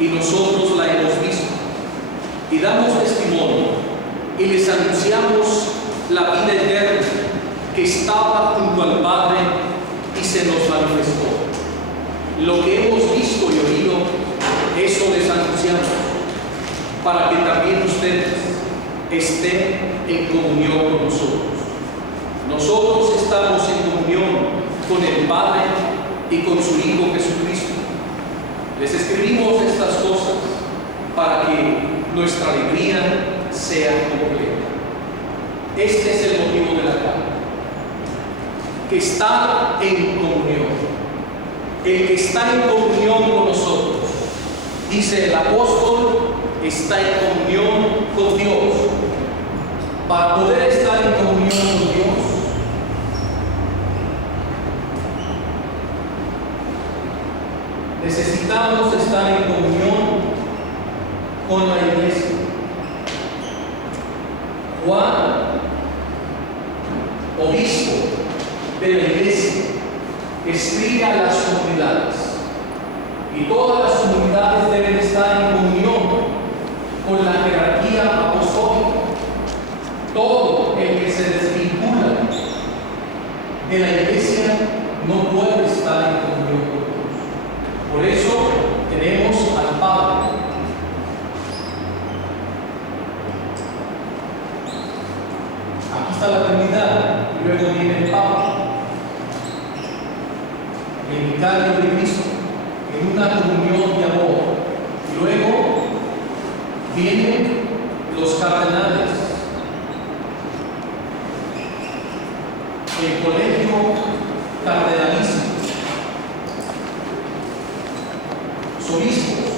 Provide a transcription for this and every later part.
y nosotros la hemos visto, y damos testimonio, y les anunciamos la vida eterna que estaba junto al Padre y se nos manifestó. Lo que hemos visto y oído, eso les anunciamos, para que también ustedes estén en comunión con nosotros. Nosotros estamos en comunión con el Padre y con su Hijo Jesucristo. Les escribimos estas cosas para que nuestra alegría sea completa. Este es el motivo de la carta, que está en comunión. El que está en comunión con nosotros, dice el apóstol, está en comunión con Dios. Para poder estar en comunión con Dios, necesitamos estar en comunión con la iglesia. Juan, obispo de la iglesia, escribe a las comunidades, y todas las comunidades deben estar en comunión con la jerarquía apostólica. Todo el que se desvincula de la iglesia no puede estar en comunión con Dios. Por eso tenemos al Padre. Aquí está la Trinidad, y luego viene el Papa, el vicario de Cristo, en una comunión de amor. Y luego vienen los cardenales, el colegio cardenalísimo, los obispos,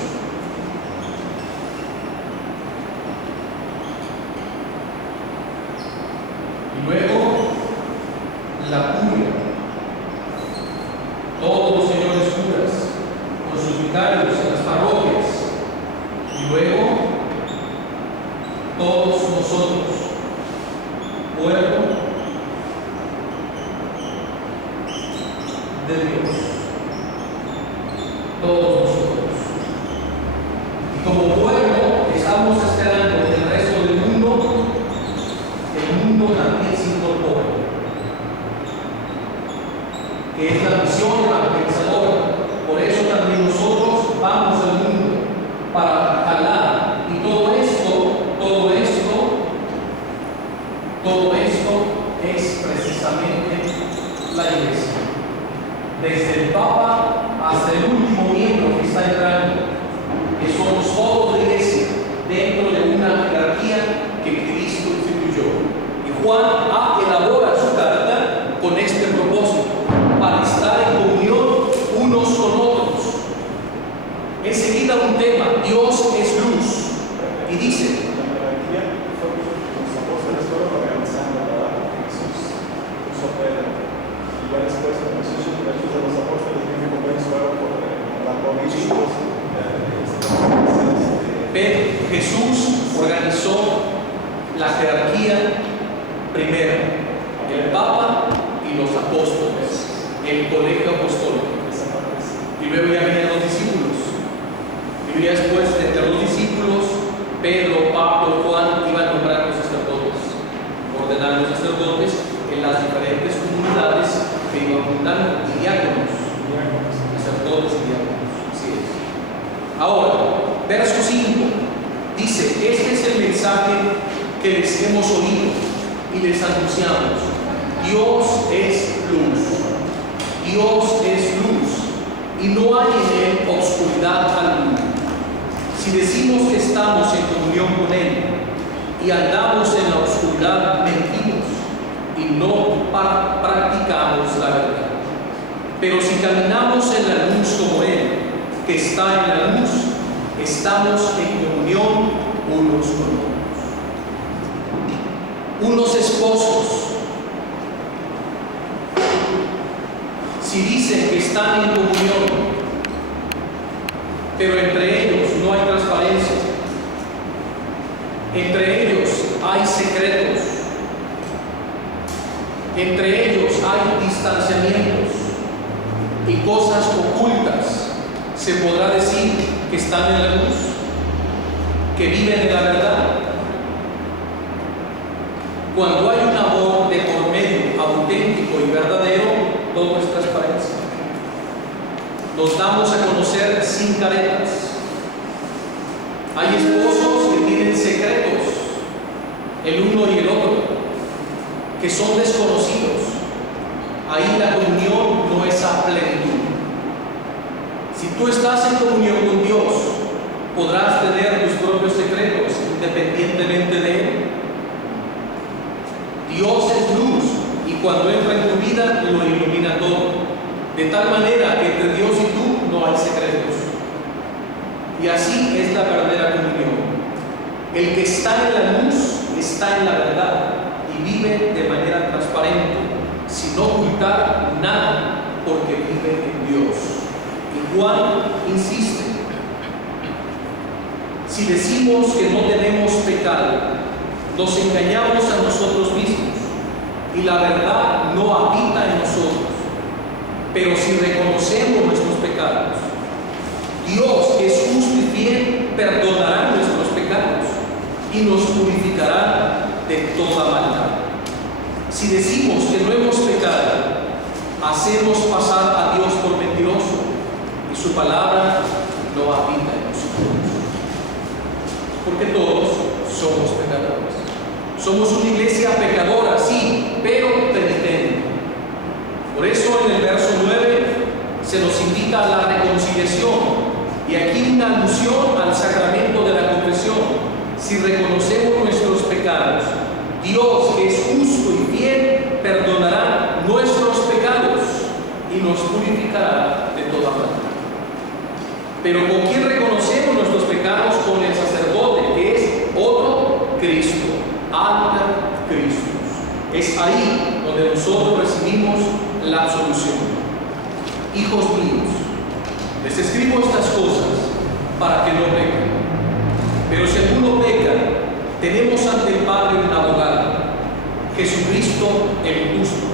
y luego la curia, todos los señores curas, con sus vicarios en las parroquias, y luego todos nosotros, pueblo de Dios, todos nosotros. Y como pueblo estamos esperando que el resto del mundo también se incorpore, que es la misión evangelizadora. Por eso también nosotros vamos al mundo para jalar. Y todo esto es precisamente la iglesia. Desde el Papa hasta el último miembro que está entrando, que somos todos la iglesia dentro de una jerarquía que Cristo instituyó. Y Juan elabora su carta con este propósito, para estar en comunión unos con otros. Enseguida un tema, Dios es luz, y dice: Jesús organizó la jerarquía primero, el Papa y los apóstoles, el colegio apostólico, y luego ya venían los discípulos. Y después, entre los discípulos, Pedro, Pablo, Juan iban a nombrar los sacerdotes, ordenar los sacerdotes en las diferentes comunidades que iban fundando, y diáconos, sacerdotes y diáconos. Así es. Ahora, verso 5 dice: este es el mensaje que les hemos oído y les anunciamos. Dios es luz. Dios es luz, y no hay en él obscuridad alguna. Si decimos que estamos en comunión con él y andamos en la oscuridad, mentimos y no practicamos la verdad. Pero si caminamos en la luz como él, que está en la luz, estamos en comunión unos con otros. Unos esposos, si dicen que están en comunión, pero entre ellos no hay transparencia, entre ellos hay secretos, entre ellos hay distanciamientos y cosas ocultas, se podrá decir que están en la luz, que viven en la verdad. Cuando hay un amor de por medio, auténtico y verdadero, todo es transparencia. Nos damos a conocer sin caretas. Hay esposos que tienen secretos, el uno y el otro, que son desconocidos. Ahí la comunión no es a plenitud. Si tú estás en comunión con Dios, podrás tener tus propios secretos independientemente de Él. Dios es luz y cuando entra en tu vida lo ilumina todo. De tal manera que entre Dios y tú no hay secretos. Y así es la verdadera comunión. El que está en la luz está en la verdad y vive de manera transparente, sin ocultar nada, porque vive en Dios. Y Juan insiste: si decimos que no tenemos pecado, nos engañamos a nosotros mismos y la verdad no habita en nosotros. Pero si reconocemos nuestros pecados, Dios, que es justo y fiel, perdonará nuestros pecados y nos purificará de toda maldad. Si decimos que no hemos pecado, hacemos pasar a Dios por mentiroso y su palabra no habita en nosotros. Porque todos somos pecadores. Somos una iglesia pecadora, sí, pero penitente. Por eso en el verso 9 se nos invita a la reconciliación. Y aquí una alusión al sacramento de la confesión. Si reconocemos nuestros pecados, Dios, que es justo y fiel, perdonará nuestros pecados y nos purificará de toda maldad. Pero ¿con quién reconocemos nuestros pecados? Con el sacerdote, que es otro Cristo, ante Cristo. Es ahí donde nosotros recibimos la absolución. Hijos míos, les escribo estas cosas para que no pequen. Pero si alguno peca, tenemos ante el Padre un abogado, Jesucristo el justo.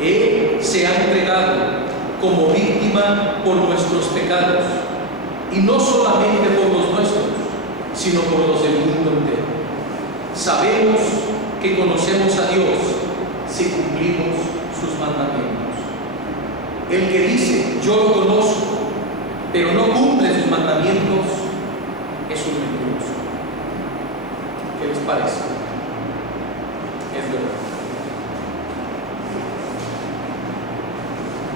Él se ha entregado como víctima por nuestros pecados, y no solamente por los nuestros, sino por los del mundo entero. Sabemos que conocemos a Dios si cumplimos sus mandamientos. El que dice, yo lo conozco, pero no cumple sus mandamientos, es un mentiroso. ¿Qué les parece? Es verdad.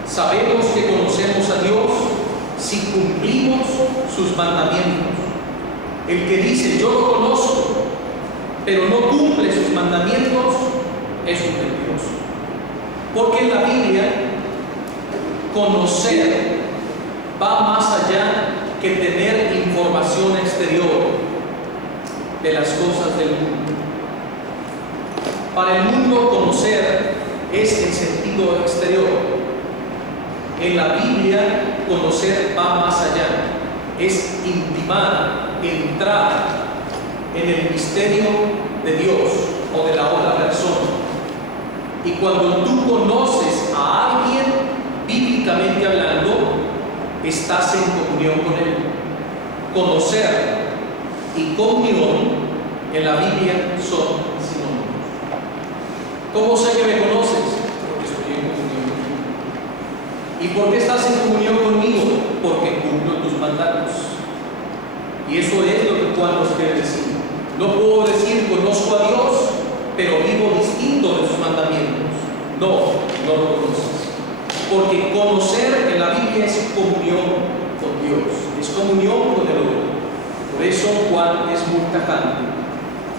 Sabemos que conocemos a Dios si cumplimos sus mandamientos. El que dice, yo lo conozco, pero no cumple sus mandamientos, es un mentiroso. Porque en la Biblia, conocer va más allá que tener información exterior de las cosas del mundo. Para el mundo, conocer es el sentido exterior. En la Biblia, conocer va más allá. Es intimar, entrar en el misterio de Dios o de la otra persona. Y cuando tú conoces a alguien, bíblicamente hablando, estás en comunión con Él. Conocer y comunión en la Biblia son sinónimos. ¿Cómo sé que me conoces? Porque estoy en comunión contigo. ¿Y por qué estás en comunión conmigo? Porque cumplo tus mandatos. Y eso es lo que Juan nos quiere decir. No puedo decir conozco a Dios, pero vivo distinto de sus mandamientos. No, no lo conoces. Porque conocer en la Biblia es comunión con Dios, es comunión con el otro. Por eso Juan es muy tajante.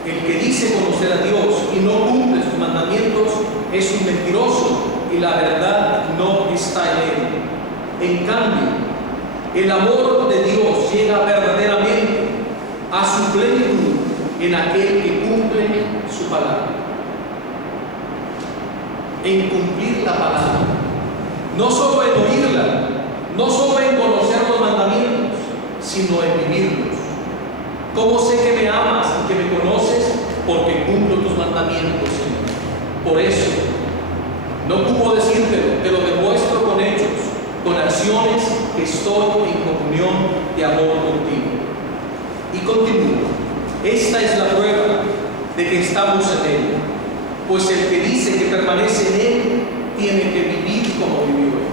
El que dice conocer a Dios y no cumple sus mandamientos es un mentiroso y la verdad no está en él. En cambio, el amor de Dios llega verdaderamente a su plenitud en aquel que cumple su palabra. En cumplir la palabra. No solo en oírla, no solo en conocer los mandamientos, sino en vivirlos. ¿Cómo sé que me amas y que me conoces? Porque cumplo tus mandamientos, Señor. Por eso, no ocupo decírtelo, te lo demuestro con hechos, con acciones que estoy en comunión de de amor contigo. Y continúa. Esta es la prueba de que estamos en Él, pues el que dice que permanece en Él tiene que vivir como vivió Él.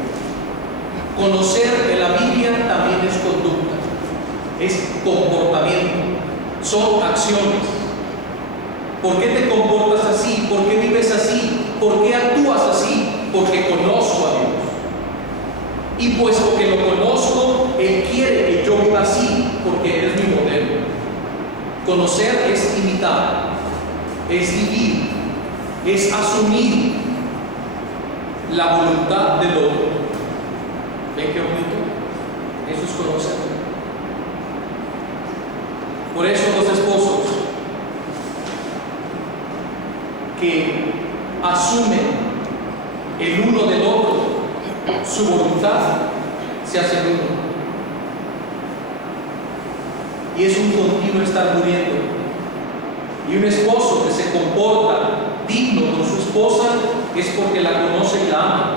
Conocer de la Biblia también es conducta, es comportamiento, son acciones. ¿Por qué te comportas así? ¿Por qué vives así? ¿Por qué actúas así? Porque conozco a Dios. Y puesto que lo conozco, Él quiere que yo viva así, porque Él es mi modelo. Conocer es imitar, es vivir, es asumir la voluntad del otro. ¿Ven qué bonito? Eso es conocer. Por eso los esposos que asumen el uno del otro su voluntad, se hacen uno. Y es un continuo estar muriendo. Y un esposo que se comporta digno con su esposa es porque la conoce y la ama,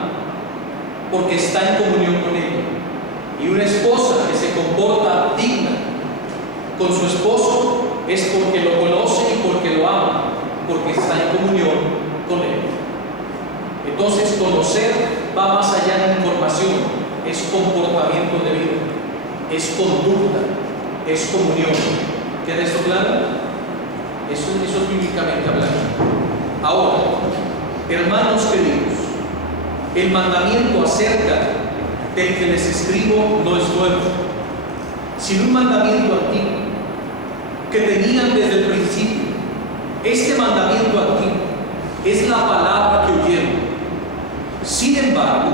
porque está en comunión con ella. Y una esposa que se comporta digna con su esposo es porque lo conoce y porque lo ama, porque está en comunión con él. Entonces, conocer va más allá de información, es comportamiento de vida, es conducta, es comunión. ¿Queda esto claro? Eso es bíblicamente hablando. Ahora, hermanos queridos, el mandamiento acerca del que les escribo no es nuevo, sino un mandamiento antiguo que tenían desde el principio. Este mandamiento antiguo es la palabra que oyeron. Sin embargo,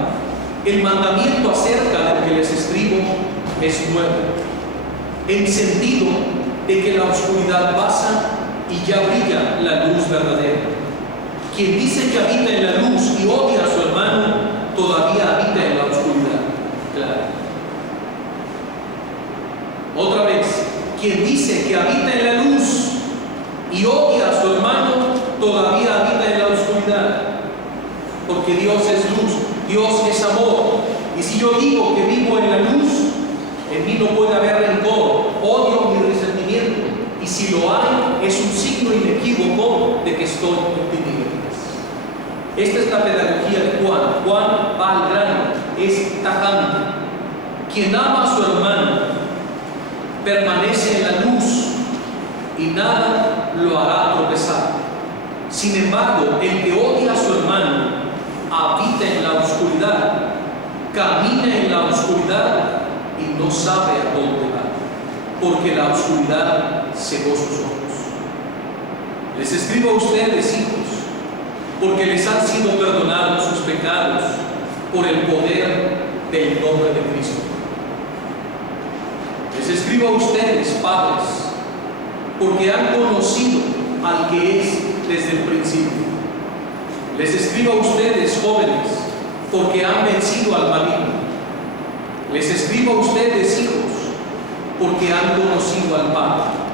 el mandamiento acerca del que les escribo es nuevo, en sentido de que la oscuridad pasa y ya brilla la luz verdadera. Quien dice que habita en la luz y odia a su hermano, todavía habita en la oscuridad. Claro. Otra vez, quien dice que habita en la luz y odia a su hermano, todavía habita en la oscuridad. Porque Dios es luz, Dios es amor. Y si yo digo que vivo en la luz, en mí no puede haber rencor, odio ni resentimiento. Y si lo hay, es un signo inequívoco de que estoy en tinieblas. Esta es la pedagogía de Juan. Juan va al grano, es tajante. Quien ama a su hermano permanece en la luz y nada lo hará tropezar. Sin embargo, el que odia a su hermano habita en la oscuridad, camina en la oscuridad y no sabe a dónde va, porque la oscuridad cegó sus ojos. Les escribo a ustedes, hijos, porque les han sido perdonados sus pecados por el poder del nombre de Cristo. Les escribo a ustedes, padres, porque han conocido al que es desde el principio. Les escribo a ustedes, jóvenes, porque han vencido al maligno. Les escribo a ustedes, hijos, porque han conocido al Padre.